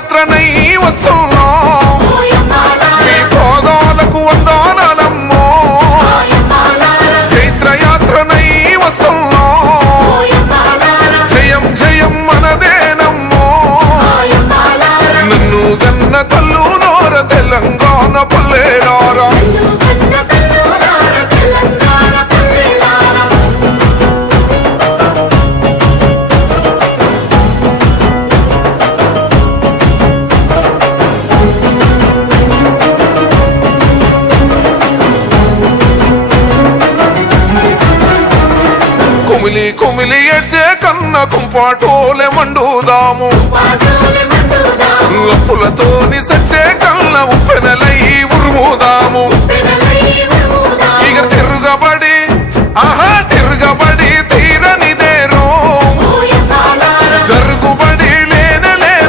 చైత్రయాత్రనై వస్తున్నాం నీ పాదాలకు వందనాలమ్మో చైత్రయాత్రనై వస్తున్నాం జయం జయం మనదేనమ్మో నన్ను గన్న తల్లులోర తెలంగాణ పల్లెలారా కుమిలి కుమిలి ఏడ్చే కన్న కుంపాటోలే మండుదాము అప్పులతో